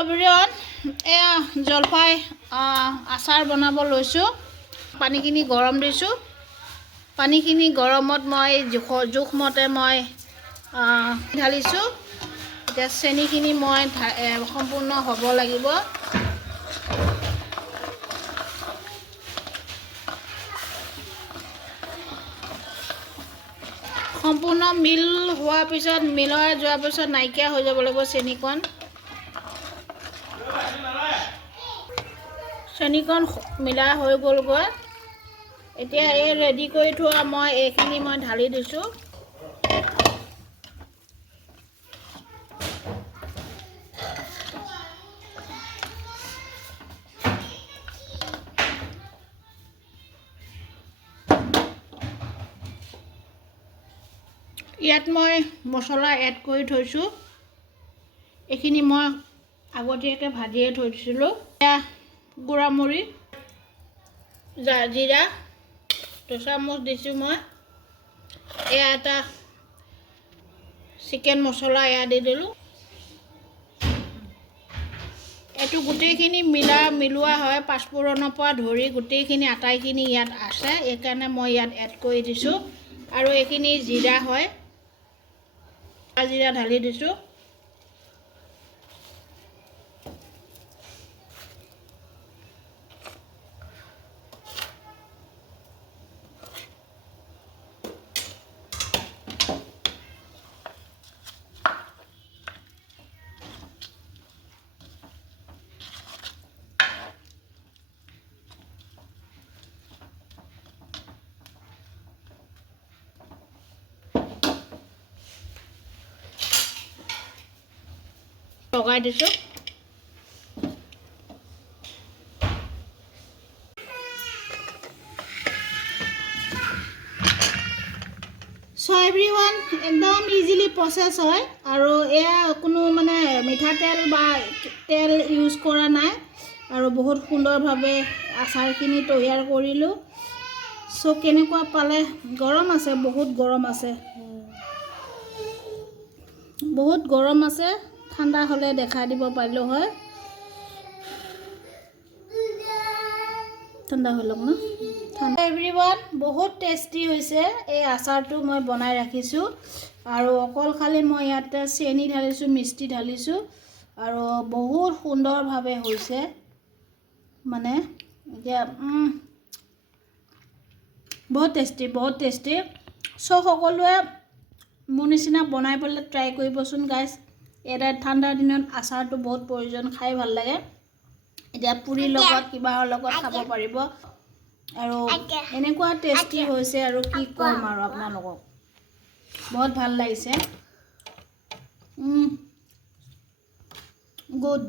Everyone এয়া জলফাই আচাৰ বনাব লৈছোঁ। পানীখিনি গৰম দিছোঁ। পানীখিনি গৰমত মই জোখমতে মই ঢালিছোঁ। এতিয়া চেনিখিনি মই সম্পূৰ্ণ হ'ব লাগিব। সম্পূৰ্ণ মিল হোৱাৰ পিছত মিলাই যোৱাৰ পিছত নাইকিয়া হৈ যাব লাগিব চেনিকণ। চেনিকণ মিলা হৈ গ'লগৈ। এতিয়া এই ৰেডি কৰি থোৱা মই এইখিনি মই ঢালি দিছোঁ। ইয়াত মই মছলা এড কৰি থৈছোঁ। এইখিনি মই আগতীয়াকৈ ভাজিয়ে থৈ দিছিলোঁ। এয়া গুড়ামুড়ি, জিৰা 2 চামুচ দিছোঁ মই। এয়া এটা চিকেন মছলা এয়া দি দিলোঁ। এইটো গোটেইখিনি মিলোৱা হয়, পাঁচফোৰণৰ পৰা ধৰি গোটেইখিনি আটাইখিনি ইয়াত আছে। এইকাৰণে মই ইয়াত এড কৰি দিছোঁ। আৰু এইখিনি জিৰা হয়, জিৰা ঢালি দিছোঁ। লগাই দিছোঁ। সো এভৰিৱান একদম ইজিলি প্ৰচেছ হয়। আৰু এয়া কোনো মানে মিঠাতেল বা তেল ইউজ কৰা নাই। আৰু বহুত সুন্দৰভাৱে আচাৰখিনি তৈয়াৰ কৰিলোঁ। সো কেনেকুৱা পালে? গৰম আছে, বহুত গৰম আছে, বহুত গৰম আছে। ঠাণ্ডা হ'লে দেখাই দিব পাৰিলোঁ হয়। ঠাণ্ডা হৈ লওক ন। ঠাণ্ডা এভৰিৱান বহুত টেষ্টি হৈছে। এই আচাৰটো মই বনাই ৰাখিছোঁ। আৰু অকল খালি মই ইয়াতে চেনি ঢালিছোঁ, মিষ্টি ঢালিছোঁ। আৰু বহুত সুন্দৰভাৱে হৈছে। মানে এতিয়া বহুত টেষ্টি, বহুত টেষ্টি। সো সকলোৱে মোৰ নিচিনা বনাই পেলাই ট্ৰাই কৰিবচোন গাইজ। এটা ঠাণ্ডাৰ দিনত আচাৰটো বহুত প্ৰয়োজন, খাই ভাল লাগে। এতিয়া পুৰিৰ লগত কিবাৰ লগত খাব পাৰিব। আৰু এনেকুৱা টেষ্টি হৈছে আৰু কি ক'ম আৰু আপোনালোকক। বহুত ভাল লাগিছে। গুড।